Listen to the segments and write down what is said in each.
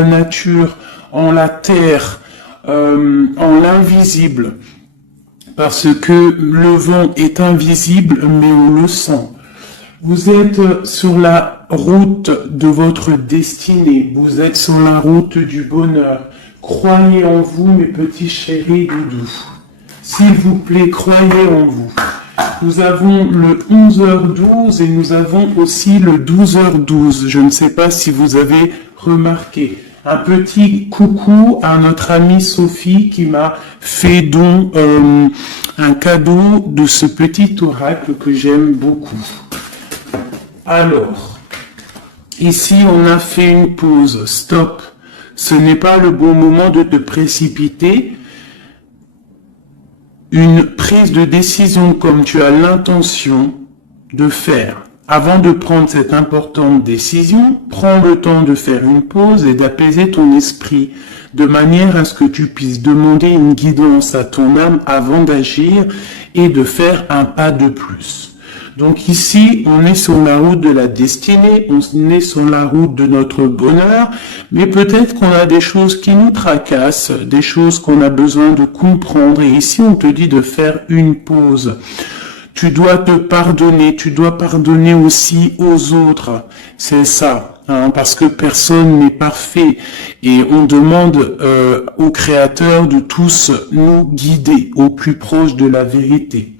la nature, en la terre, en l'invisible. Parce que le vent est invisible, mais on le sent. Vous êtes sur la route de votre destinée. Vous êtes sur la route du bonheur. Croyez en vous, mes petits chéris doudous. S'il vous plaît, croyez en vous. Nous avons le 11h12 et nous avons aussi le 12h12. Je ne sais pas si vous avez remarqué. Un petit coucou à notre amie Sophie qui m'a fait don un cadeau de ce petit oracle que j'aime beaucoup. Alors, ici on a fait une pause. Stop. Ce n'est pas le bon moment de te précipiter. Une prise de décision comme tu as l'intention de faire. Avant de prendre cette importante décision, prends le temps de faire une pause et d'apaiser ton esprit de manière à ce que tu puisses demander une guidance à ton âme avant d'agir et de faire un pas de plus. Donc ici, on est sur la route de la destinée, on est sur la route de notre bonheur, mais peut-être qu'on a des choses qui nous tracassent, des choses qu'on a besoin de comprendre. Et ici, on te dit de faire une pause. Tu dois te pardonner, tu dois pardonner aussi aux autres. C'est ça, hein, parce que personne n'est parfait. Et on demande au Créateur de tous nous guider au plus proche de la vérité.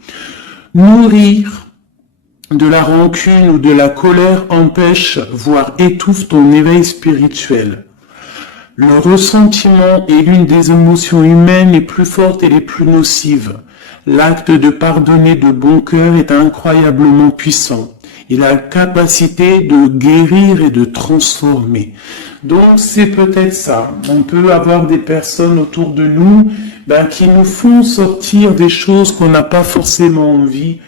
Nourrir de la rancune ou de la colère empêche, voire étouffe ton éveil spirituel. Le ressentiment est l'une des émotions humaines les plus fortes et les plus nocives. L'acte de pardonner de bon cœur est incroyablement puissant. Il a la capacité de guérir et de transformer. Donc c'est peut-être ça. On peut avoir des personnes autour de nous qui nous font sortir des choses qu'on n'a pas forcément envie.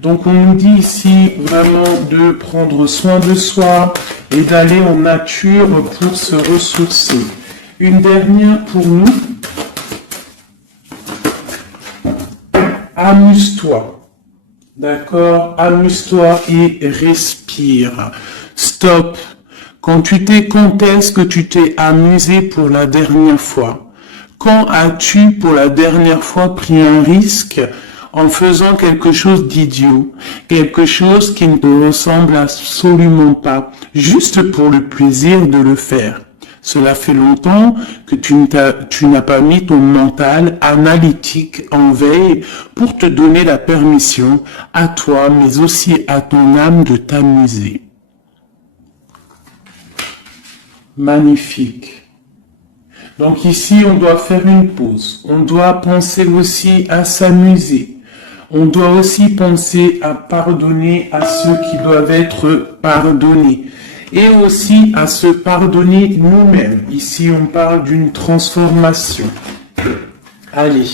Donc on nous dit ici vraiment de prendre soin de soi et d'aller en nature pour se ressourcer. Une dernière pour nous. Amuse-toi. D'accord? Amuse-toi et respire. Stop. Quand est-ce que tu t'es amusé pour la dernière fois? Quand as-tu pour la dernière fois pris un risque en faisant quelque chose d'idiot, quelque chose qui ne te ressemble absolument pas, juste pour le plaisir de le faire? Cela fait longtemps que tu n'as pas mis ton mental analytique en veille pour te donner la permission à toi, mais aussi à ton âme de t'amuser. Magnifique. Donc ici, on doit faire une pause. On doit penser aussi à s'amuser. On doit aussi penser à pardonner à ceux qui doivent être pardonnés. Et aussi à se pardonner nous-mêmes. Ici, on parle d'une transformation. Allez,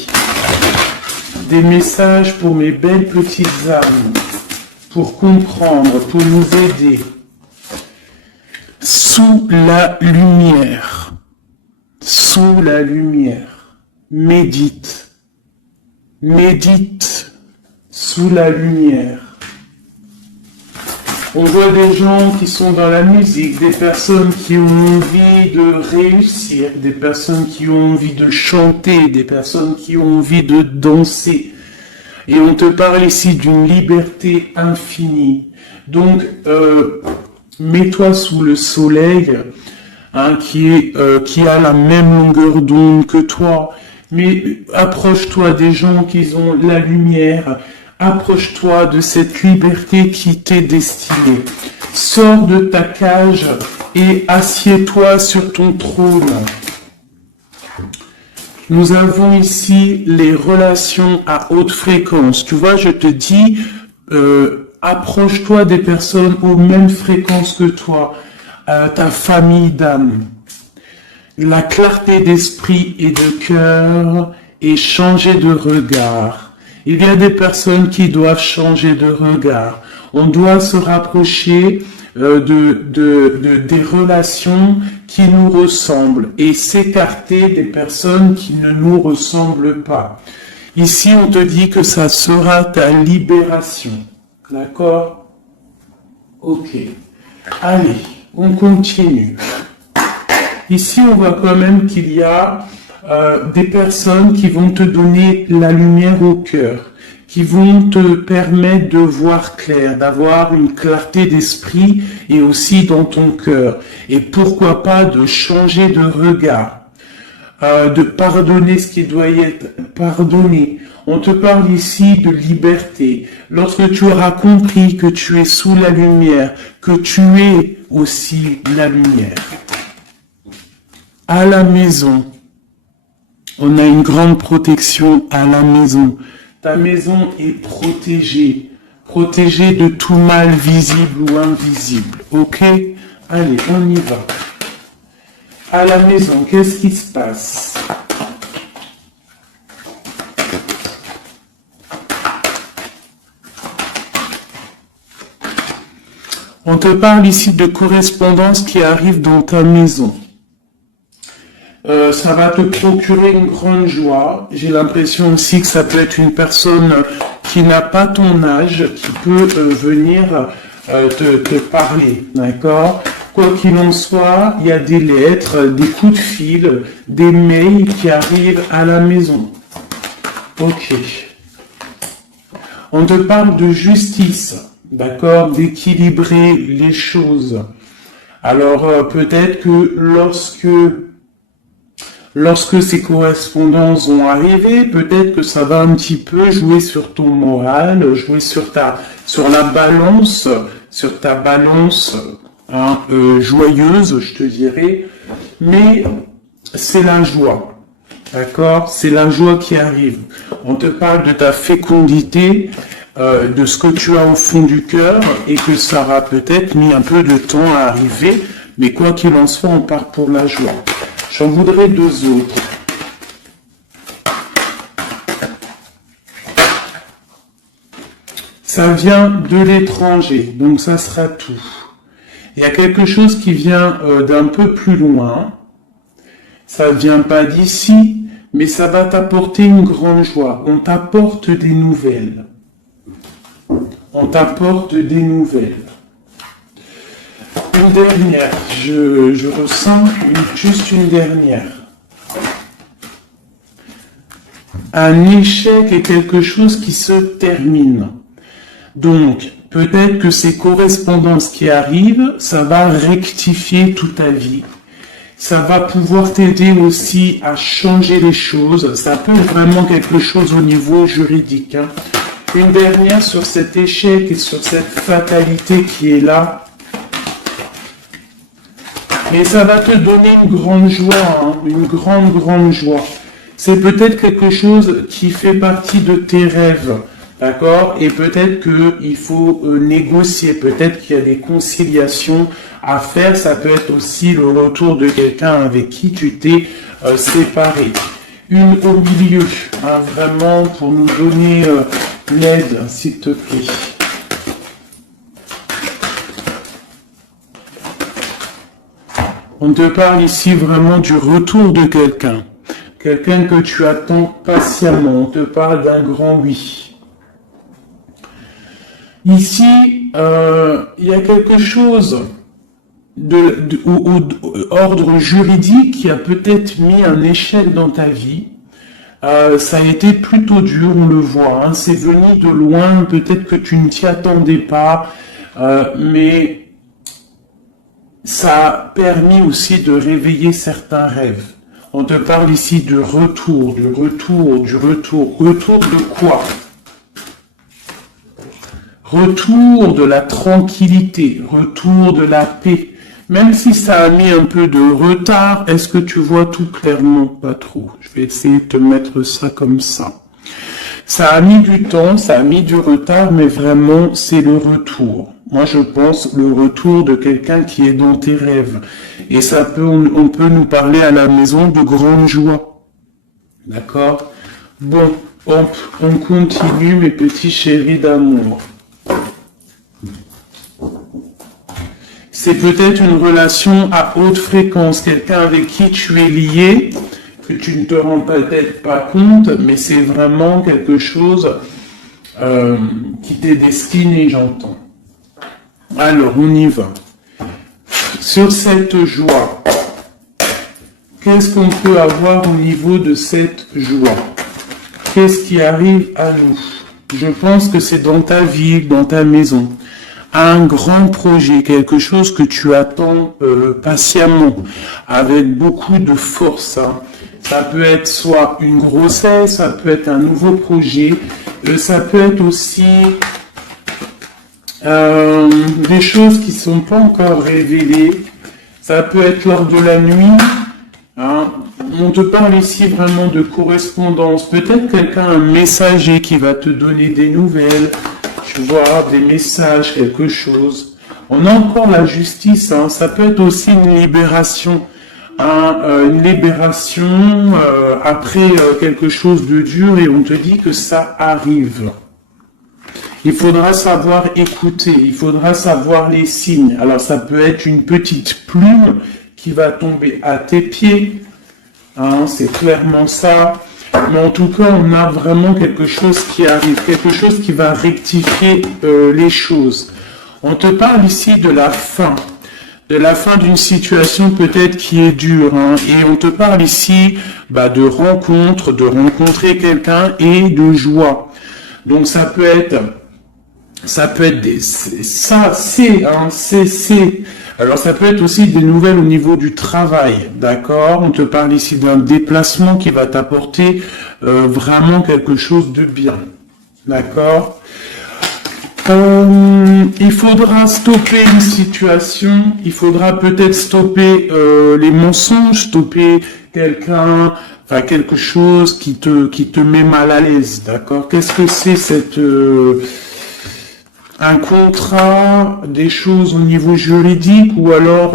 des messages pour mes belles petites âmes, pour comprendre, pour nous aider. Sous la lumière, médite, sous la lumière. On voit des gens qui sont dans la musique, des personnes qui ont envie de réussir, des personnes qui ont envie de chanter, des personnes qui ont envie de danser. Et on te parle ici d'une liberté infinie. Donc, mets-toi sous le soleil, qui a la même longueur d'onde que toi. Mais approche-toi des gens qui ont la lumière. Approche-toi de cette liberté qui t'est destinée. Sors de ta cage et assieds-toi sur ton trône. Nous avons ici les relations à haute fréquence. Tu vois, je te dis, approche-toi des personnes aux mêmes fréquences que toi, ta famille d'âme. La clarté d'esprit et de cœur et changer de regard. Il y a des personnes qui doivent changer de regard. On doit se rapprocher des relations qui nous ressemblent et s'écarter des personnes qui ne nous ressemblent pas. Ici, on te dit que ça sera ta libération. D'accord? Ok. Allez, on continue. Ici, on voit quand même qu'il y a des personnes qui vont te donner la lumière au cœur, qui vont te permettre de voir clair, d'avoir une clarté d'esprit et aussi dans ton cœur. Et pourquoi pas de changer de regard, de pardonner ce qui doit être pardonné. On te parle ici de liberté. Lorsque tu auras compris que tu es sous la lumière, que tu es aussi la lumière. À la maison, on a une grande protection à la maison. Ta maison est protégée, protégée de tout mal visible ou invisible. Ok? Allez, on y va. À la maison, qu'est-ce qui se passe? On te parle ici de correspondance qui arrive dans ta maison. Ça va te procurer une grande joie. J'ai l'impression aussi que ça peut être une personne qui n'a pas ton âge, qui peut venir te parler, d'accord? Quoi qu'il en soit, il y a des lettres, des coups de fil, des mails qui arrivent à la maison. Ok. On te parle de justice, d'accord? D'équilibrer les choses. Alors peut-être que lorsque ces correspondances vont arriver, peut-être que ça va un petit peu jouer sur ton moral, jouer sur ta balance joyeuse, je te dirais. Mais c'est la joie, d'accord? C'est la joie qui arrive. On te parle de ta fécondité, de ce que tu as au fond du cœur, et que ça aura peut-être mis un peu de temps à arriver, mais quoi qu'il en soit, on part pour la joie. J'en voudrais deux autres. Ça vient de l'étranger, donc ça sera tout. Il y a quelque chose qui vient d'un peu plus loin. Ça ne vient pas d'ici, mais ça va t'apporter une grande joie. On t'apporte des nouvelles. On t'apporte des nouvelles. Une dernière, je ressens juste une dernière. Un échec est quelque chose qui se termine. Donc, peut-être que ces correspondances qui arrivent, ça va rectifier toute ta vie. Ça va pouvoir t'aider aussi à changer les choses. Ça peut être vraiment quelque chose au niveau juridique. Hein. Une dernière sur cet échec et sur cette fatalité qui est là. Et ça va te donner une grande joie, hein, une grande joie. C'est peut-être quelque chose qui fait partie de tes rêves, d'accord? Et peut-être qu'il faut négocier, peut-être qu'il y a des conciliations à faire. Ça peut être aussi le retour de quelqu'un avec qui tu t'es séparé. Une au milieu, hein, vraiment pour nous donner l'aide, s'il te plaît. On te parle ici vraiment du retour de quelqu'un. Quelqu'un que tu attends patiemment. On te parle d'un grand oui. Ici, il y a quelque chose d'ordre juridique qui a peut-être mis un échec dans ta vie. Ça a été plutôt dur, on le voit. Hein. C'est venu de loin, peut-être que tu ne t'y attendais pas, mais ça a permis aussi de réveiller certains rêves. On te parle ici de retour, du retour. Retour de quoi? Retour de la tranquillité, retour de la paix. Même si ça a mis un peu de retard, est-ce que tu vois tout clairement? Pas trop. Je vais essayer de te mettre ça comme ça. Ça a mis du temps, ça a mis du retard, mais vraiment, c'est le retour. Moi, je pense le retour de quelqu'un qui est dans tes rêves. Et ça peut, on peut nous parler à la maison de grande joie. D'accord? Bon, on continue, mes petits chéris d'amour. C'est peut-être une relation à haute fréquence, quelqu'un avec qui tu es lié, que tu ne te rends peut-être pas compte, mais c'est vraiment quelque chose qui t'est destiné, j'entends. Alors, on y va. Sur cette joie, Qu'est-ce qu'on peut avoir au niveau de cette joie? Qu'est-ce qui arrive à nous? Je pense que c'est dans ta vie, dans ta maison. Un grand projet, quelque chose que tu attends patiemment, avec beaucoup de force. Hein. Ça peut être soit une grossesse, ça peut être un nouveau projet, ça peut être aussi des choses qui ne sont pas encore révélées. Ça peut être lors de la nuit. Hein. On te parle ici vraiment de correspondance. Peut-être quelqu'un, un messager qui va te donner des nouvelles. Tu vois, des messages, quelque chose. On a encore la justice. Hein. Ça peut être aussi une libération. Une libération après quelque chose de dur et on te dit que ça arrive. Il faudra savoir écouter, il faudra savoir les signes. Alors ça peut être une petite plume qui va tomber à tes pieds, hein, c'est clairement ça. Mais en tout cas, on a vraiment quelque chose qui arrive, quelque chose qui va rectifier les choses. On te parle ici de la fin d'une situation peut-être qui est dure, hein, et on te parle ici de rencontre, de rencontrer quelqu'un et de joie. Donc ça peut être Alors ça peut être aussi des nouvelles au niveau du travail, d'accord? On te parle ici d'un déplacement qui va t'apporter vraiment quelque chose de bien, d'accord? Il faudra stopper une situation, il faudra peut-être stopper les mensonges, stopper quelqu'un, enfin quelque chose qui te met mal à l'aise, d'accord? Qu'est-ce que c'est un contrat, des choses au niveau juridique ou alors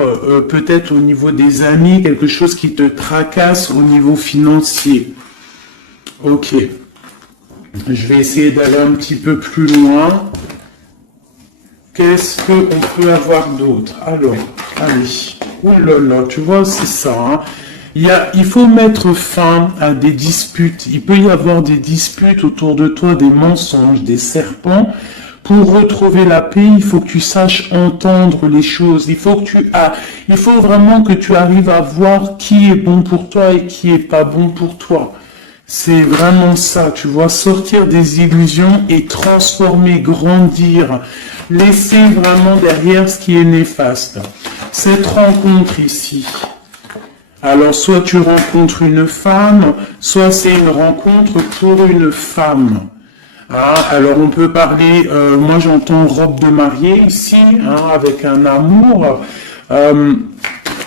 peut-être au niveau des amis, quelque chose qui te tracasse au niveau financier. Ok. Je vais essayer d'aller un petit peu plus loin. Qu'est-ce qu'on peut avoir d'autre? Alors, allez. Oh là là, tu vois, c'est ça. Hein. Il faut mettre fin à des disputes. Il peut y avoir des disputes autour de toi, des mensonges, des serpents. Pour retrouver la paix, il faut que tu saches entendre les choses. Il faut vraiment que tu arrives à voir qui est bon pour toi et qui est pas bon pour toi. C'est vraiment ça, tu vois, sortir des illusions et transformer, grandir, laisser vraiment derrière ce qui est néfaste. Cette rencontre ici, alors soit tu rencontres une femme, soit c'est une rencontre pour une femme. Ah, alors on peut parler, moi j'entends robe de mariée ici, hein, avec un amour,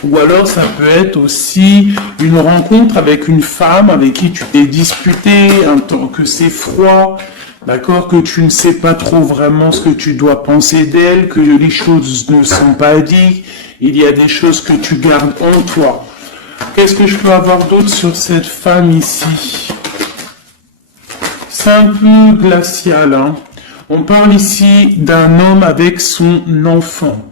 ou alors ça peut être aussi une rencontre avec une femme avec qui tu t'es disputé, un temps que c'est froid, d'accord, que tu ne sais pas trop vraiment ce que tu dois penser d'elle, que les choses ne sont pas dites, il y a des choses que tu gardes en toi. Qu'est-ce que je peux avoir d'autre sur cette femme ici? C'est un peu glacial, hein. On parle ici d'un homme avec son enfant.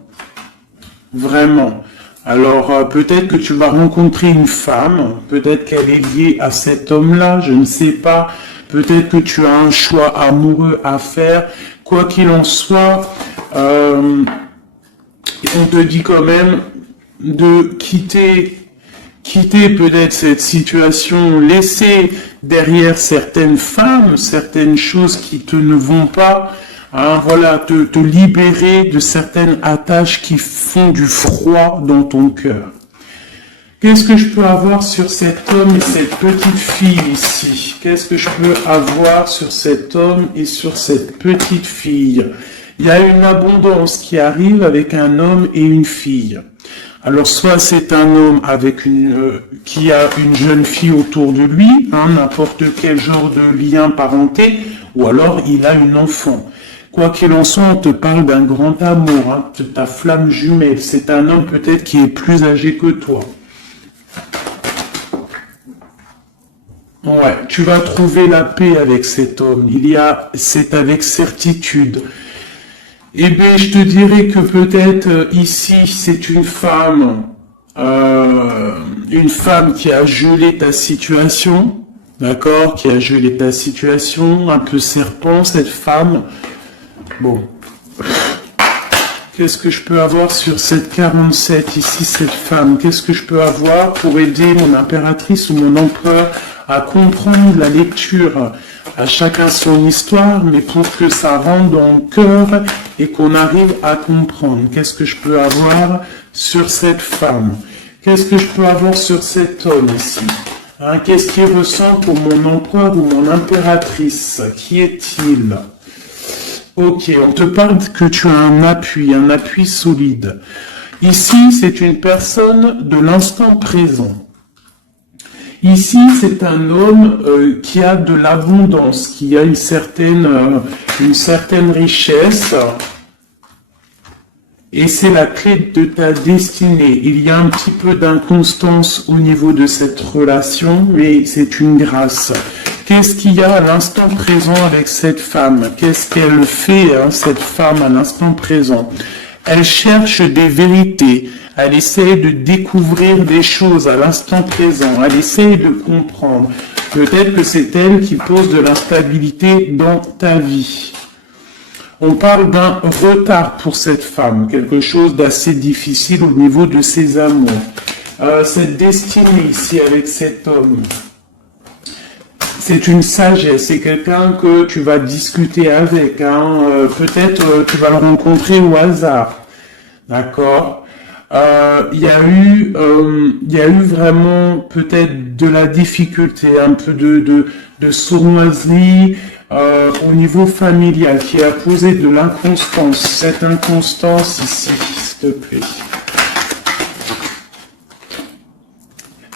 Vraiment. Alors, peut-être que tu vas rencontrer une femme, peut-être qu'elle est liée à cet homme-là, je ne sais pas. Peut-être que tu as un choix amoureux à faire. Quoi qu'il en soit, on te dit quand même de quitter peut-être cette situation, laisser derrière certaines femmes, certaines choses qui ne vont pas, hein, voilà, te libérer de certaines attaches qui font du froid dans ton cœur. Qu'est-ce que je peux avoir sur cet homme et cette petite fille ici? Qu'est-ce que je peux avoir sur cet homme et sur cette petite fille? Il y a une abondance qui arrive avec un homme et une fille. Alors, soit c'est un homme avec qui a une jeune fille autour de lui, hein, n'importe quel genre de lien parenté, ou alors il a une enfant. Quoi qu'il en soit, on te parle d'un grand amour, hein, de ta flamme jumelle. C'est un homme peut-être qui est plus âgé que toi. Ouais, tu vas trouver la paix avec cet homme. C'est avec certitude. Eh bien, je te dirais que peut-être ici, c'est une femme qui a gelé ta situation, d'accord, qui a gelé ta situation, un peu serpent, cette femme. Bon, Qu'est-ce que je peux avoir sur cette 47 ici, cette femme? Qu'est-ce que je peux avoir pour aider mon impératrice ou mon empereur à comprendre la lecture? À chacun son histoire, mais pour que ça rentre dans le cœur et qu'on arrive à comprendre. Qu'est-ce que je peux avoir sur cette femme? Qu'est-ce que je peux avoir sur cet homme ici? Hein, qu'est-ce qu'il ressent pour mon empereur ou mon impératrice? Qui est-il? Ok, on te parle que tu as un appui solide. Ici, c'est une personne de l'instant présent. Ici, c'est un homme qui a de l'abondance, qui a une certaine richesse. Et c'est la clé de ta destinée. Il y a un petit peu d'inconstance au niveau de cette relation, mais c'est une grâce. Qu'est-ce qu'il y a à l'instant présent avec cette femme? Qu'est-ce qu'elle fait, hein, cette femme, à l'instant présent? Elle cherche des vérités. Elle essaie de découvrir des choses à l'instant présent. Elle essaie de comprendre. Peut-être que c'est elle qui pose de l'instabilité dans ta vie. On parle d'un retard pour cette femme, quelque chose d'assez difficile au niveau de ses amours. Cette destinée ici avec cet homme, c'est une sagesse, c'est quelqu'un que tu vas discuter avec. Hein. Peut-être tu vas le rencontrer au hasard, d'accord. Il y a eu vraiment peut-être de la difficulté, un peu de sournoiserie au niveau familial qui a posé de l'inconstance. Cette inconstance ici, s'il te plaît.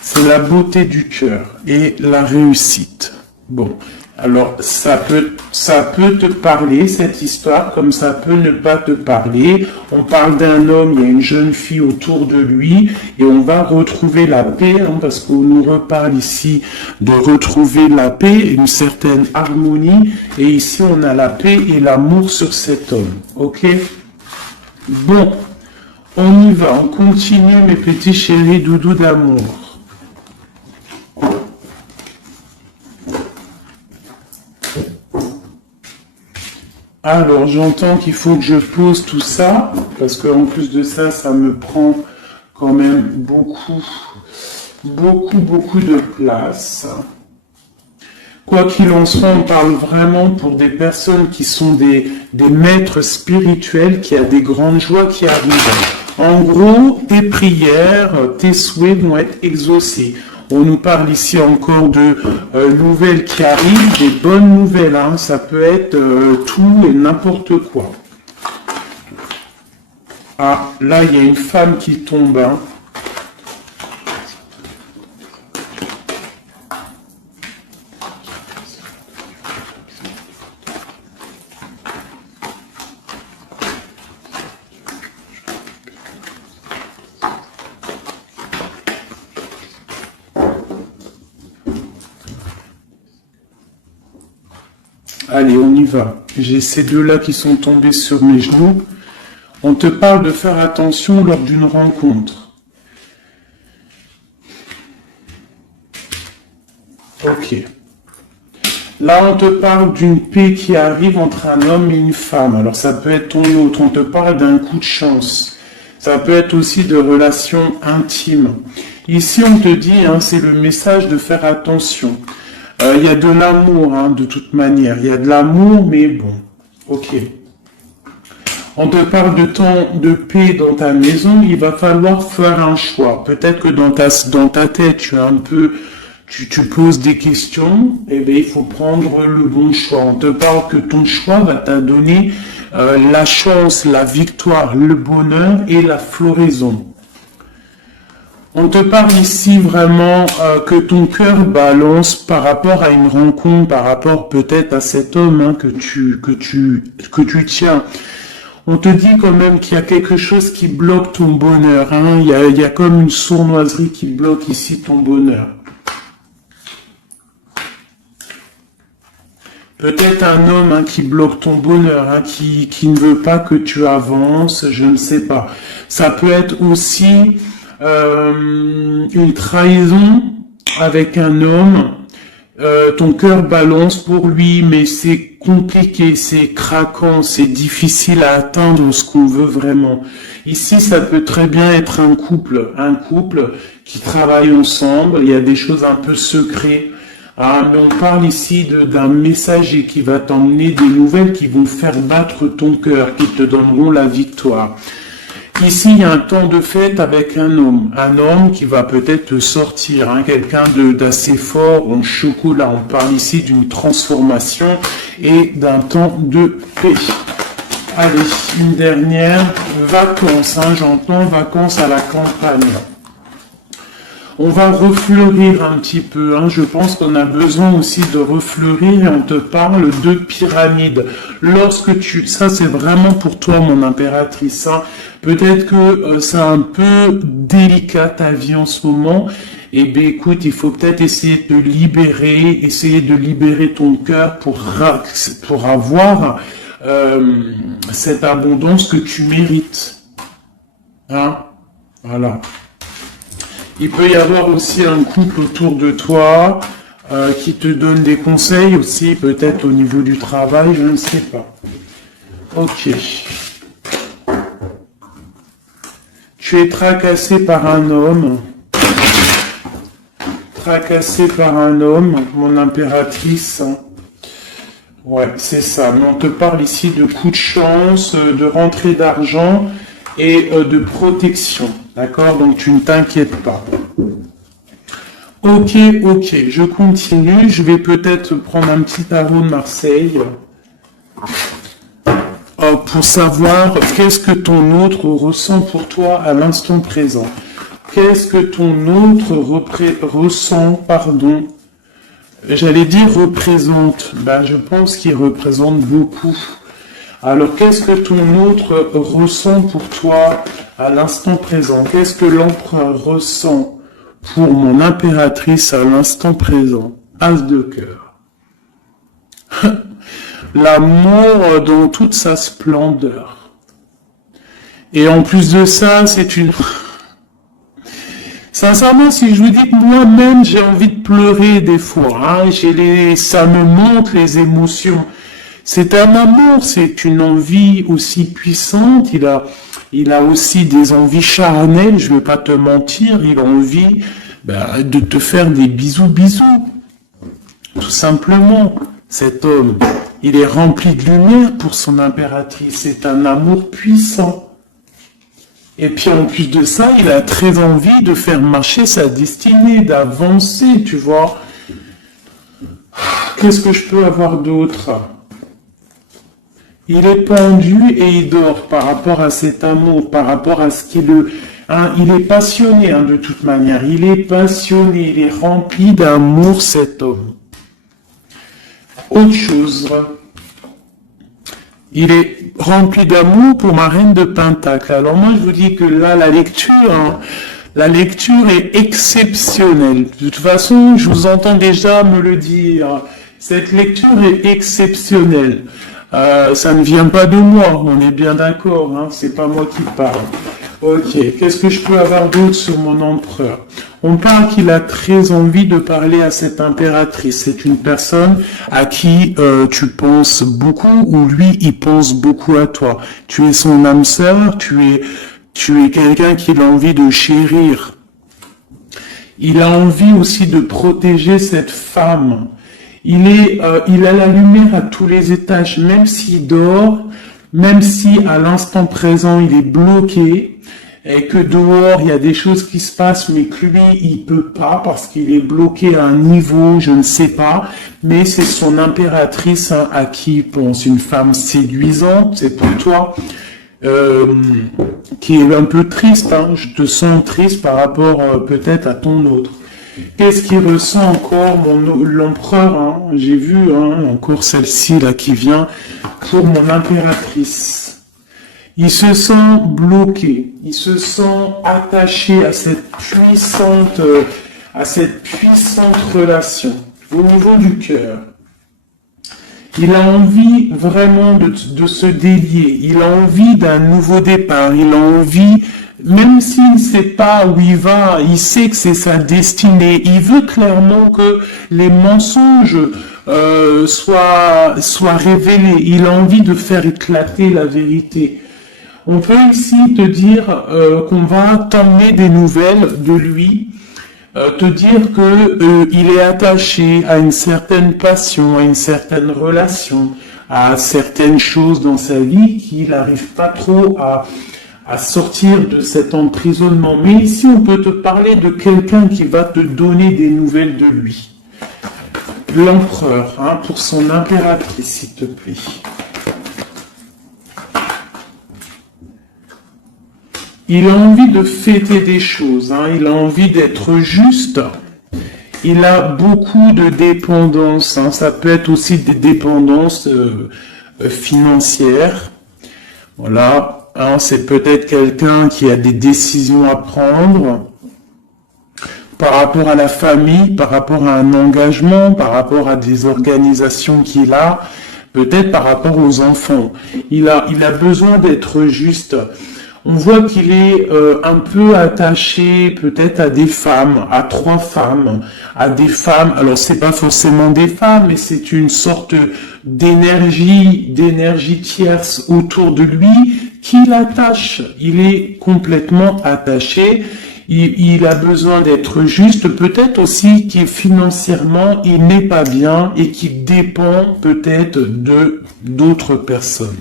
C'est la beauté du cœur et la réussite. Bon, alors ça peut te parler, cette histoire, comme ça peut ne pas te parler. On parle d'un homme, il y a une jeune fille autour de lui, et on va retrouver la paix, hein, parce qu'on nous reparle ici de retrouver la paix, une certaine harmonie, et ici on a la paix et l'amour sur cet homme, ok? Bon, on y va, on continue mes petits chéris doudous d'amour. Alors, j'entends qu'il faut que je pose tout ça, parce qu'en plus de ça, ça me prend quand même beaucoup de place. Quoi qu'il en soit, on parle vraiment pour des personnes qui sont des maîtres spirituels, qui a des grandes joies qui arrivent. En gros, tes prières, tes souhaits vont être exaucés. On nous parle ici encore de nouvelles qui arrivent, des bonnes nouvelles, hein. Ça peut être tout et n'importe quoi. Ah, là, il y a une femme qui tombe, hein. Allez, on y va. J'ai ces deux-là qui sont tombés sur mes genoux. On te parle de faire attention lors d'une rencontre. Ok. Là, on te parle d'une paix qui arrive entre un homme et une femme. Alors, ça peut être ton autre. On te parle d'un coup de chance. Ça peut être aussi de relations intimes. Ici, on te dit, hein, c'est le message de faire attention. Il y a de l'amour, hein, de toute manière. Il y a de l'amour, mais bon, ok. On te parle de temps de paix dans ta maison. Il va falloir faire un choix. Peut-être que dans ta tête, tu poses des questions. Eh bien, il faut prendre le bon choix. On te parle que ton choix va te donner la chance, la victoire, le bonheur et la floraison. On te parle ici vraiment que ton cœur balance par rapport à une rencontre, par rapport peut-être à cet homme, hein, que tu tiens. On te dit quand même qu'il y a quelque chose qui bloque ton bonheur, hein. Il y a comme une sournoiserie qui bloque ici ton bonheur. Peut-être un homme, hein, qui bloque ton bonheur, hein, qui ne veut pas que tu avances, je ne sais pas. Ça peut être aussi une trahison avec un homme ton cœur balance pour lui, mais c'est compliqué, c'est craquant, c'est difficile à atteindre ce qu'on veut vraiment. Ici, ça peut très bien être un couple qui travaille ensemble, il y a des choses un peu secrètes. Ah, mais on parle ici d'un messager qui va t'emmener des nouvelles qui vont faire battre ton cœur, qui te donneront la victoire. Ici, il y a un temps de fête avec un homme qui va peut-être te sortir, hein, quelqu'un d'assez fort en chocolat. On parle ici d'une transformation et d'un temps de paix. Allez, une dernière, vacances, hein, j'entends vacances à la campagne. On va refleurir un petit peu, hein. Je pense qu'on a besoin aussi de refleurir et on te parle de pyramide. Ça c'est vraiment pour toi mon impératrice, hein. Peut-être que c'est un peu délicat ta vie en ce moment. Eh bien écoute, il faut peut-être essayer de libérer ton cœur pour avoir cette abondance que tu mérites. Hein? Voilà. Il peut y avoir aussi un couple autour de toi qui te donne des conseils aussi, peut-être au niveau du travail, je ne sais pas. Ok. Tu es tracassé par un homme. Tracassé par un homme, mon impératrice. Ouais, c'est ça. Mais on te parle ici de coups de chance, de rentrée d'argent et de protection. D'accord? Donc tu ne t'inquiètes pas. Ok, je continue. Je vais peut-être prendre un petit tarot de Marseille pour savoir qu'est-ce que ton autre ressent pour toi à l'instant présent. Qu'est-ce que ton autre ressent, j'allais dire représente. Je pense qu'il représente beaucoup. Alors, qu'est-ce que ton autre ressent pour toi à l'instant présent? Qu'est-ce que l'empereur ressent pour mon impératrice à l'instant présent? As de cœur. L'amour dans toute sa splendeur. Et en plus de ça, c'est une... Sincèrement, si je vous dis que moi-même, j'ai envie de pleurer des fois, hein, ça me monte les émotions. C'est un amour, c'est une envie aussi puissante, il a aussi des envies charnelles, je ne vais pas te mentir, il a envie de te faire des bisous. Tout simplement, cet homme, il est rempli de lumière pour son impératrice, c'est un amour puissant. Et puis en plus de ça, il a très envie de faire marcher sa destinée, d'avancer, tu vois. Qu'est-ce que je peux avoir d'autre ? Il est pendu et il dort par rapport à cet amour, par rapport à ce qu'il il est passionné de toute manière. Il est passionné, il est rempli d'amour cet homme. Autre chose. Il est rempli d'amour pour ma reine de Pentacle. Alors moi je vous dis que là la lecture est exceptionnelle. De toute façon, je vous entends déjà me le dire. Cette lecture est exceptionnelle. Ça ne vient pas de moi, on est bien d'accord, hein, c'est pas moi qui parle. Ok, qu'est-ce que je peux avoir d'autre sur mon empereur? On parle qu'il a très envie de parler à cette impératrice. C'est une personne à qui tu penses beaucoup ou lui, il pense beaucoup à toi. Tu es son âme sœur, tu es quelqu'un qu'il a envie de chérir. Il a envie aussi de protéger cette femme. Il a la lumière à tous les étages, même s'il dort, même si à l'instant présent il est bloqué, et que dehors il y a des choses qui se passent, mais que lui il peut pas parce qu'il est bloqué à un niveau, je ne sais pas, mais c'est son impératrice à qui il pense, une femme séduisante, c'est pour toi, qui est un peu triste, hein, je te sens triste par rapport peut-être à ton autre. Qu'est-ce qu'il ressent encore l'empereur, hein, j'ai vu encore celle-ci là qui vient pour mon impératrice. Il se sent bloqué, il se sent attaché à cette puissante relation au niveau du cœur. Il a envie vraiment de se délier, il a envie d'un nouveau départ, il a envie même s'il ne sait pas où il va, il sait que c'est sa destinée. Il veut clairement que les mensonges soient révélés. Il a envie de faire éclater la vérité. On peut ici te dire qu'on va t'emmener des nouvelles de lui, te dire que il est attaché à une certaine passion, à une certaine relation, à certaines choses dans sa vie qu'il n'arrive pas trop à sortir de cet emprisonnement. Mais ici, on peut te parler de quelqu'un qui va te donner des nouvelles de lui. L'empereur, hein, pour son impératrice, s'il te plaît. Il a envie de fêter des choses, hein, il a envie d'être juste. Il a beaucoup de dépendances, hein, ça peut être aussi des dépendances financières. Voilà, hein, c'est peut-être quelqu'un qui a des décisions à prendre par rapport à la famille, par rapport à un engagement, par rapport à des organisations qu'il a, peut-être par rapport aux enfants. Il a besoin d'être juste. On voit qu'il est un peu attaché peut-être à des femmes, à 3 femmes, à des femmes. Alors c'est pas forcément des femmes, mais c'est une sorte d'énergie tierce autour de lui qui l'attache. Il est complètement attaché. Il a besoin d'être juste. Peut-être aussi qu'il financièrement il n'est pas bien et qu'il dépend peut-être de d'autres personnes.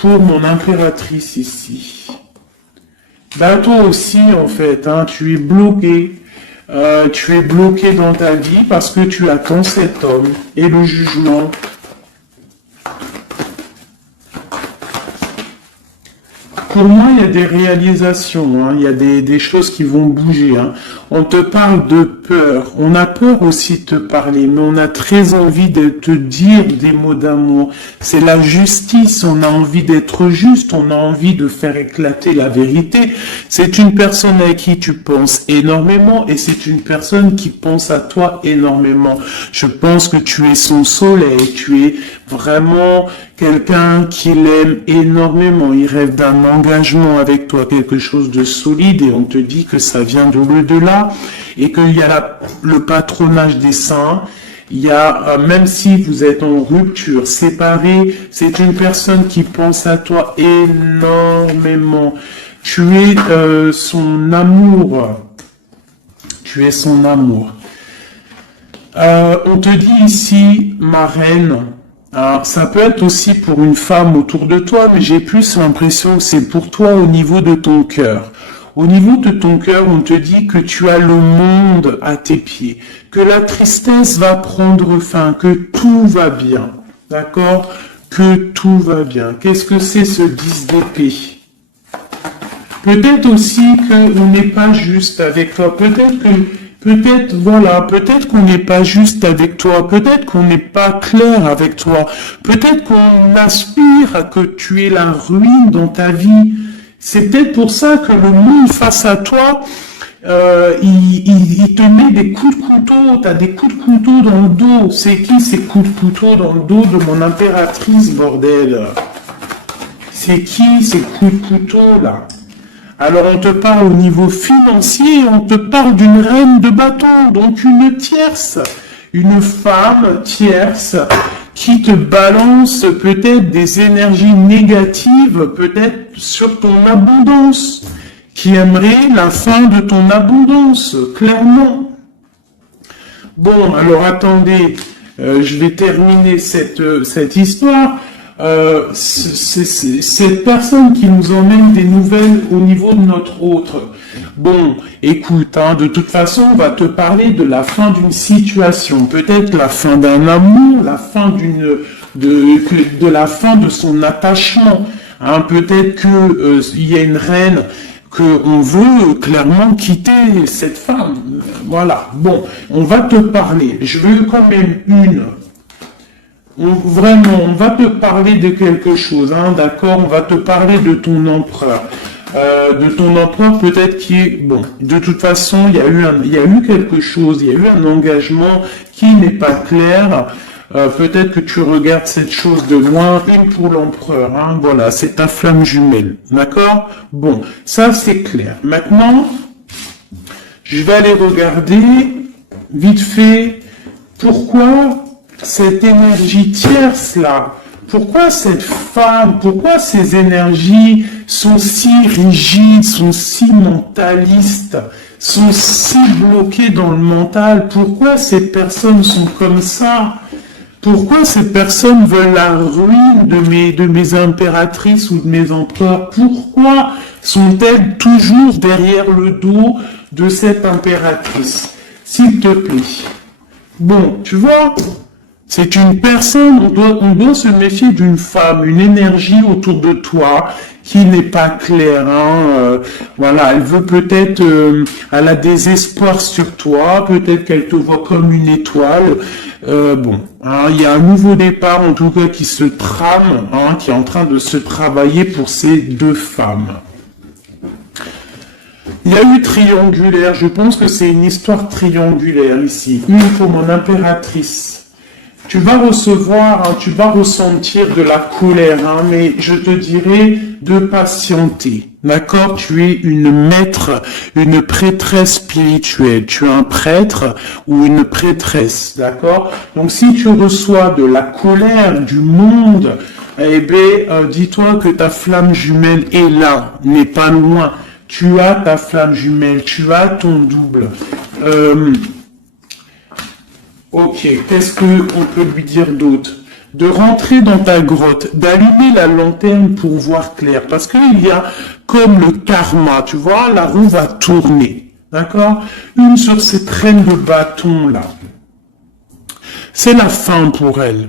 Pour mon impératrice ici. Ben toi aussi en fait, hein, tu es bloqué dans ta vie parce que tu attends cet homme et le jugement. Pour moi, il y a des réalisations, hein, il y a des choses qui vont bouger. Hein. On te parle de peur, on a peur aussi de te parler, mais on a très envie de te dire des mots d'amour. C'est la justice, on a envie d'être juste, on a envie de faire éclater la vérité. C'est une personne à qui tu penses énormément et c'est une personne qui pense à toi énormément. Je pense que tu es son soleil, tu es vraiment quelqu'un qui l'aime énormément. Il rêve d'un engagement avec toi, quelque chose de solide et on te dit que ça vient de l'au-delà et qu'il y a le patronage des saints. Il y a, même si vous êtes en rupture, séparés, c'est une personne qui pense à toi énormément. Tu es son amour. Tu es son amour. On te dit ici, ma reine, alors, ça peut être aussi pour une femme autour de toi, mais j'ai plus l'impression que c'est pour toi au niveau de ton cœur. Au niveau de ton cœur, on te dit que tu as le monde à tes pieds, que la tristesse va prendre fin, que tout va bien, d'accord? Que tout va bien. Qu'est-ce que c'est ce 10 d'épée? Peut-être aussi qu'on n'est pas juste avec toi, peut-être qu'on n'est pas juste avec toi, peut-être qu'on n'est pas clair avec toi, peut-être qu'on aspire à que tu aies la ruine dans ta vie. C'est peut-être pour ça que le monde face à toi, il te met des coups de couteau, t'as des coups de couteau dans le dos. C'est qui ces coups de couteau dans le dos de mon impératrice, bordel? C'est qui ces coups de couteau là? Alors on te parle au niveau financier, on te parle d'une reine de bâton, donc une tierce, une femme tierce qui te balance peut-être des énergies négatives, peut-être sur ton abondance, qui aimerait la fin de ton abondance, clairement. Bon, alors attendez, je vais terminer cette histoire. C'est cette personne qui nous emmène des nouvelles au niveau de notre autre. Bon, écoute, hein, de toute façon, on va te parler de la fin d'une situation, peut-être la fin d'un amour, la fin de la fin de son attachement. Hein, peut-être que il y a une reine qu'on veut clairement quitter cette femme. Voilà. Bon, on va te parler. Je veux quand même Vraiment, on va te parler de quelque chose, hein, d'accord? On va te parler de ton empereur. Peut-être qui est... Bon, de toute façon, il y a eu quelque chose, il y a eu un engagement qui n'est pas clair. peut-être que tu regardes cette chose de loin, une pour l'empereur, hein, voilà, c'est ta flamme jumelle, d'accord? Bon, ça c'est clair. Maintenant, je vais aller regarder, vite fait, pourquoi cette énergie tierce-là, pourquoi cette femme, pourquoi ces énergies sont si rigides, sont si mentalistes, sont si bloquées dans le mental, pourquoi ces personnes sont comme ça? Pourquoi ces personnes veulent la ruine de mes impératrices ou de mes empereurs? Pourquoi sont-elles toujours derrière le dos de cette impératrice? S'il te plaît. Bon, tu vois, c'est une personne, on doit se méfier d'une femme, une énergie autour de toi qui n'est pas claire. Hein, voilà, elle veut peut-être, elle a des espoirs sur toi, peut-être qu'elle te voit comme une étoile. Bon, hein, il y a un nouveau départ en tout cas qui se trame, hein, qui est en train de se travailler pour ces deux femmes. Il y a eu triangulaire, je pense que c'est une histoire triangulaire ici. Une pour mon impératrice. Tu vas recevoir, hein, tu vas ressentir de la colère, hein, mais je te dirais de patienter. D'accord? Tu es une maître, une prêtresse spirituelle. Tu es un prêtre ou une prêtresse. D'accord? Donc si tu reçois de la colère du monde, eh bien, dis-toi que ta flamme jumelle est là, n'est pas loin. Tu as ta flamme jumelle, tu as ton double. Ok, qu'est-ce qu'on peut lui dire d'autre? De rentrer dans ta grotte, d'allumer la lanterne pour voir clair. Parce qu'il y a comme le karma, tu vois, la roue va tourner. D'accord? Une sur ces traînes de bâton là. C'est la fin pour elle.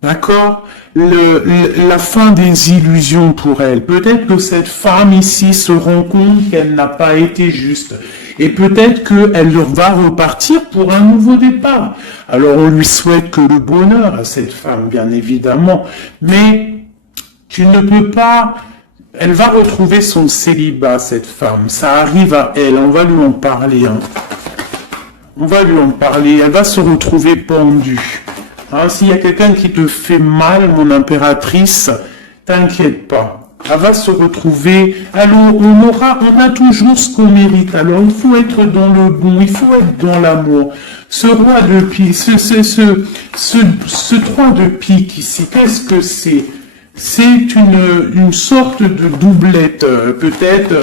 D'accord? La fin des illusions pour elle. Peut-être que cette femme ici se rend compte qu'elle n'a pas été juste. Et peut-être qu'elle va repartir pour un nouveau départ. Alors on lui souhaite que le bonheur à cette femme, bien évidemment. Mais tu ne peux pas... Elle va retrouver son célibat, cette femme. Ça arrive à elle. On va lui en parler. Hein. On va lui en parler. Elle va se retrouver pendue. Hein, s'il y a quelqu'un qui te fait mal, mon impératrice, t'inquiète pas. Elle va se retrouver. Alors, on a toujours ce qu'on mérite. Alors, il faut être dans le bon, il faut être dans l'amour. Ce roi de pique, ce 3 de pique ici, qu'est-ce que c'est? C'est une sorte de doublette, peut-être,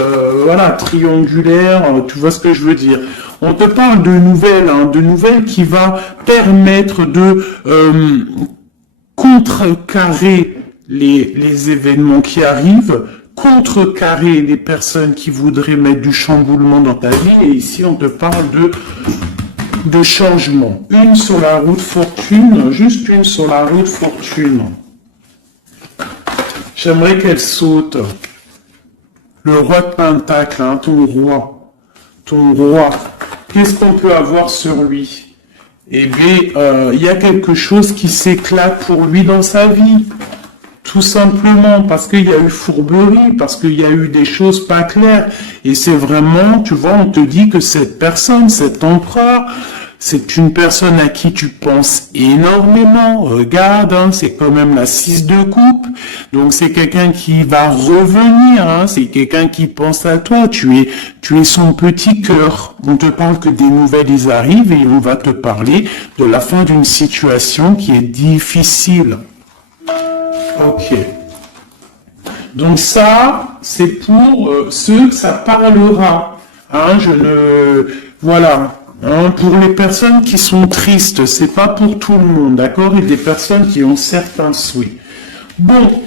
voilà, triangulaire, tu vois ce que je veux dire. On te parle de nouvelles, hein, de nouvelles qui va permettre de contrecarrer les événements qui arrivent, contrecarrer les personnes qui voudraient mettre du chamboulement dans ta vie. Et ici, on te parle de changement. Une sur la route fortune, juste une sur la route fortune. J'aimerais qu'elle saute. Le roi de Pentacle, hein, ton roi. Ton roi. Qu'est-ce qu'on peut avoir sur lui? Eh bien, il y a quelque chose qui s'éclate pour lui dans sa vie. Tout simplement parce qu'il y a eu fourberie, parce qu'il y a eu des choses pas claires. Et c'est vraiment, tu vois, on te dit que cette personne, cet empereur, c'est une personne à qui tu penses énormément. Regarde, hein, c'est quand même la 6 de coupe. Donc c'est quelqu'un qui va revenir. Hein, c'est quelqu'un qui pense à toi. Tu es son petit cœur. On te parle que des nouvelles, ils arrivent et on va te parler de la fin d'une situation qui est difficile. Ok. Donc ça, c'est pour ceux que ça parlera. Hein, voilà. Hein, pour les personnes qui sont tristes, c'est pas pour tout le monde, d'accord? Et des personnes qui ont certains souhaits. Bon,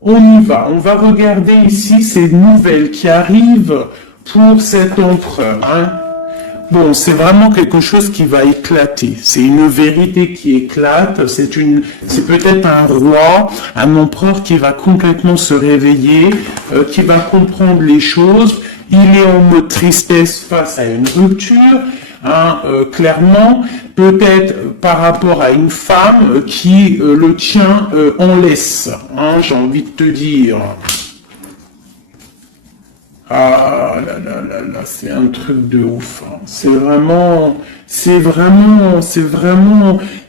on y va. On va regarder ici ces nouvelles qui arrivent pour cet empereur. Hein. Bon, c'est vraiment quelque chose qui va éclater. C'est une vérité qui éclate. C'est peut-être un roi, un empereur qui va complètement se réveiller, qui va comprendre les choses. Il est en mode tristesse face à une rupture. Hein, clairement, peut-être par rapport à une femme qui le tient en laisse, hein, j'ai envie de te dire. Ah là là là là, c'est un truc de ouf, hein. Il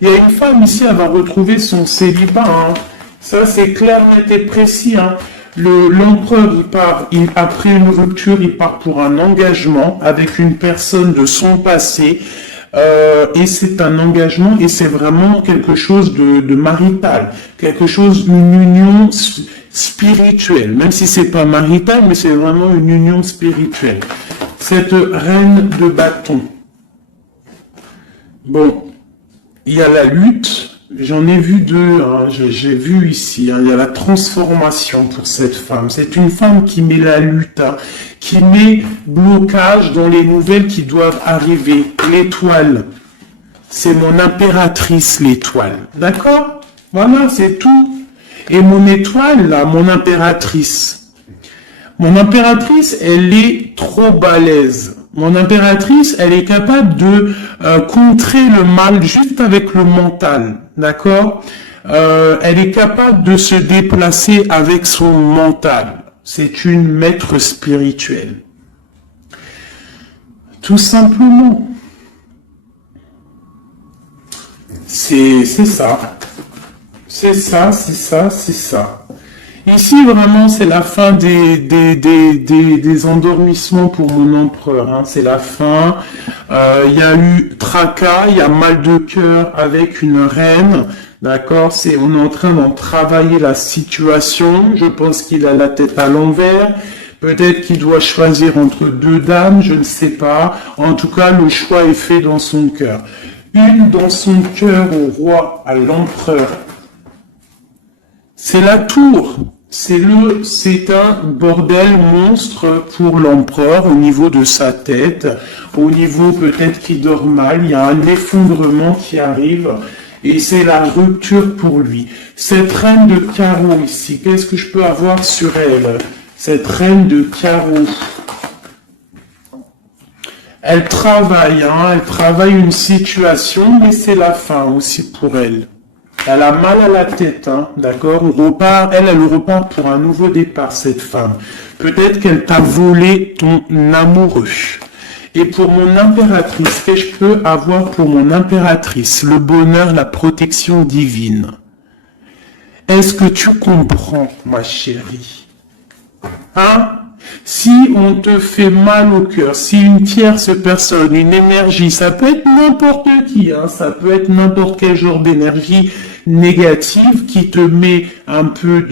y a une femme ici, elle va retrouver son célibat, hein. Ça, c'est clair, net et précis, hein. L'empereur, après une rupture, il part pour un engagement avec une personne de son passé. Et c'est un engagement et c'est vraiment quelque chose de marital, quelque chose, une union spirituelle, même si c'est pas marital, mais c'est vraiment une union spirituelle. Cette reine de bâton. Bon, il y a la lutte. J'en ai vu deux, hein, j'ai vu ici, hein, il y a la transformation pour cette femme. C'est une femme qui met la lutte, hein, qui met blocage dans les nouvelles qui doivent arriver. L'étoile, c'est mon impératrice, l'étoile. D'accord? Voilà, c'est tout. Et mon étoile, là, mon impératrice, elle est trop balèze. Mon impératrice, elle est capable de contrer le mal juste avec le mental, d'accord? Elle est capable de se déplacer avec son mental. C'est une maître spirituelle. Tout simplement. C'est ça. C'est ça, c'est ça, c'est ça. Ici, vraiment, c'est la fin des endormissements pour mon empereur, hein. C'est la fin. Il y a eu tracas, il y a mal de cœur avec une reine. D'accord? On est en train d'en travailler la situation. Je pense qu'il a la tête à l'envers. Peut-être qu'il doit choisir entre deux dames, je ne sais pas. En tout cas, le choix est fait dans son cœur. Une dans son cœur au roi, à l'empereur. C'est la tour. C'est un bordel monstre pour l'empereur au niveau de sa tête, au niveau peut-être qu'il dort mal, il y a un effondrement qui arrive et c'est la rupture pour lui. Cette reine de carreau ici, qu'est-ce que je peux avoir sur elle? Cette reine de carreau. Elle travaille, hein, elle travaille une situation, mais c'est la fin aussi pour elle. Elle a mal à la tête, hein, d'accord? Elle repart pour un nouveau départ, cette femme. Peut-être qu'elle t'a volé ton amoureux. Et pour mon impératrice, qu'est-ce que je peux avoir pour mon impératrice? Le bonheur, la protection divine. Est-ce que tu comprends, ma chérie? Hein? Si on te fait mal au cœur, si une tierce personne, une énergie, ça peut être n'importe qui, hein, ça peut être n'importe quel genre d'énergie négative qui te met un peu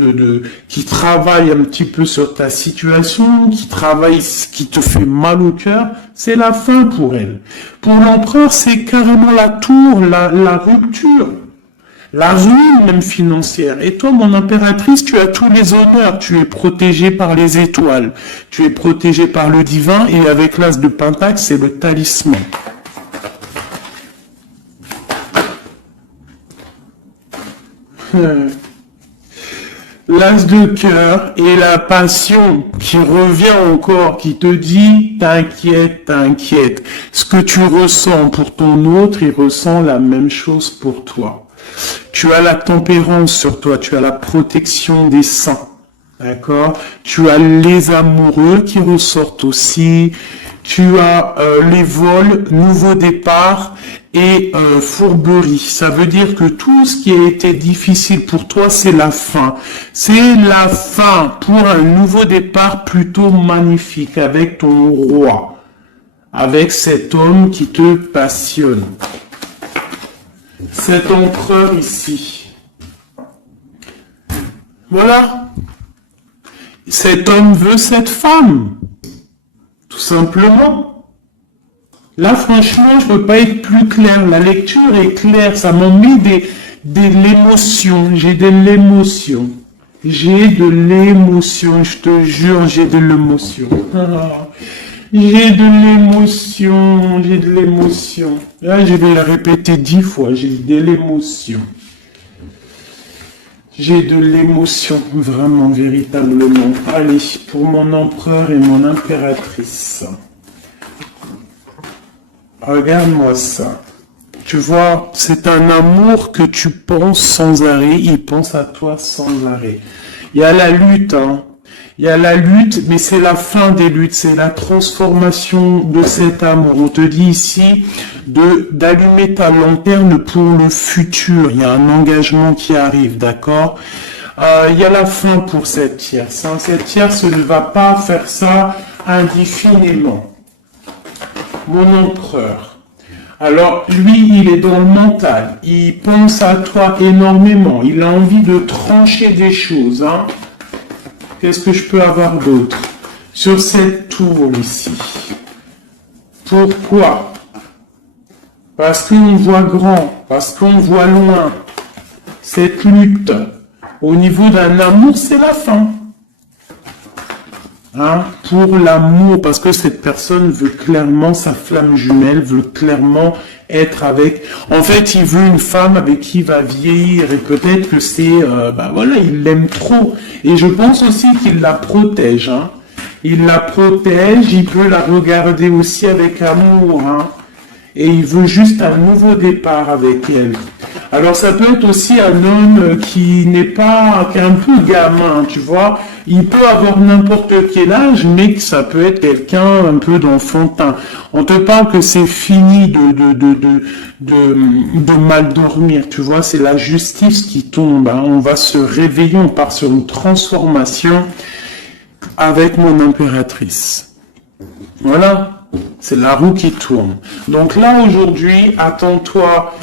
qui travaille un petit peu sur ta situation, qui te fait mal au cœur, c'est la fin pour elle. Pour l'empereur, c'est carrément la tour, la rupture. La ruine même financière. Et toi, mon impératrice, tu as tous les honneurs. Tu es protégée par les étoiles. Tu es protégée par le divin. Et avec l'as de Pentacle, c'est le talisman. L'as de cœur et la passion qui revient encore, qui te dit t'inquiète, t'inquiète. Ce que tu ressens pour ton autre, il ressent la même chose pour toi. Tu as la tempérance sur toi, tu as la protection des saints, d'accord? Tu as les amoureux qui ressortent aussi, tu as les vols, nouveau départ et fourberie. Ça veut dire que tout ce qui a été difficile pour toi, c'est la fin. C'est la fin pour un nouveau départ plutôt magnifique avec ton roi, avec cet homme qui te passionne. Cet empereur ici. Voilà. Cet homme veut cette femme. Tout simplement. Là, franchement, je peux pas être plus clair. La lecture est claire. Ça m'a mis de l'émotion. J'ai de l'émotion. J'ai de l'émotion. Je te jure, j'ai de l'émotion. J'ai de l'émotion, j'ai de l'émotion. Là, je vais la répéter 10 fois, j'ai de l'émotion. J'ai de l'émotion, vraiment, véritablement. Allez, pour mon empereur et mon impératrice. Regarde-moi ça. Tu vois, c'est un amour que tu penses sans arrêt, il pense à toi sans arrêt. Il y a la lutte, hein. Il y a la lutte, mais c'est la fin des luttes, c'est la transformation de cet amour. On te dit ici d'allumer ta lanterne pour le futur. Il y a un engagement qui arrive, d'accord? Il y a la fin pour cette tierce. Hein. Cette tierce ne va pas faire ça indéfiniment. Mon empereur. Alors, lui, il est dans le mental. Il pense à toi énormément. Il a envie de trancher des choses, hein. Qu'est-ce que je peux avoir d'autre? Sur cette tour ici. Pourquoi? Parce qu'on voit grand, parce qu'on voit loin. Cette lutte, au niveau d'un amour, c'est la fin. Hein? Pour l'amour, parce que cette personne veut clairement, sa flamme jumelle veut clairement être avec... En fait, il veut une femme avec qui il va vieillir et peut-être que c'est... voilà, il l'aime trop. Et je pense aussi qu'il la protège. Hein. Il la protège, il peut la regarder aussi avec amour. Hein. Et il veut juste un nouveau départ avec elle. Alors ça peut être aussi un homme qui n'est pas, qui est un peu gamin, tu vois. Il peut avoir n'importe quel âge, mais que ça peut être quelqu'un un peu d'enfantin. On te parle que c'est fini de mal dormir, tu vois. C'est la justice qui tombe. Hein. On va se réveiller, on part sur une transformation avec mon impératrice. Voilà. C'est la roue qui tourne. Donc là, aujourd'hui, attends-toi,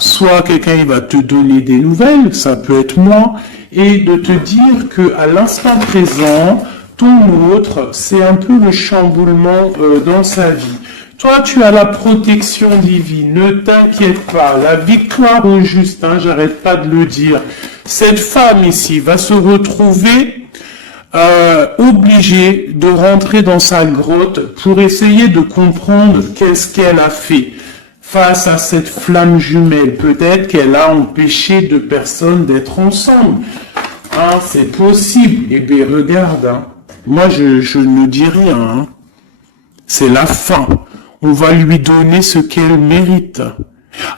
soit quelqu'un il va te donner des nouvelles, ça peut être moi, et de te dire que à l'instant présent, ton autre, c'est un peu le chamboulement dans sa vie. Toi, tu as la protection divine, ne t'inquiète pas, la victoire au juste, hein, j'arrête pas de le dire. Cette femme ici va se retrouver obligée de rentrer dans sa grotte pour essayer de comprendre qu'est-ce qu'elle a fait face à cette flamme jumelle. Peut-être qu'elle a empêché deux personnes d'être ensemble. Hein, c'est possible. Eh bien, regarde, hein. Moi, je ne dis rien. Hein. C'est la fin. On va lui donner ce qu'elle mérite.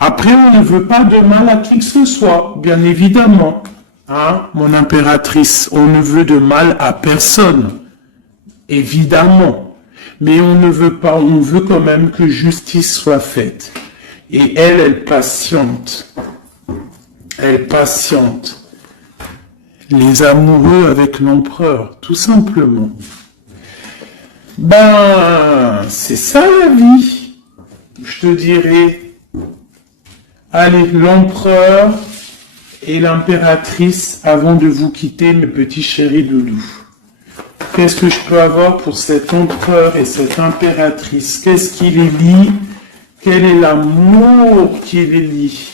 Après, on ne veut pas de mal à qui que ce soit, bien évidemment. Hein, mon impératrice, on ne veut de mal à personne, évidemment, mais on ne veut pas, on veut quand même que justice soit faite. Et elle patiente. Elle patiente. Les amoureux avec l'empereur, tout simplement. C'est ça la vie. Je te dirais, allez, l'empereur et l'impératrice avant de vous quitter, mes petits chéris loulous. Qu'est-ce que je peux avoir pour cet empereur et cette impératrice? Qu'est-ce qui les lie? Quel est l'amour qui les lie?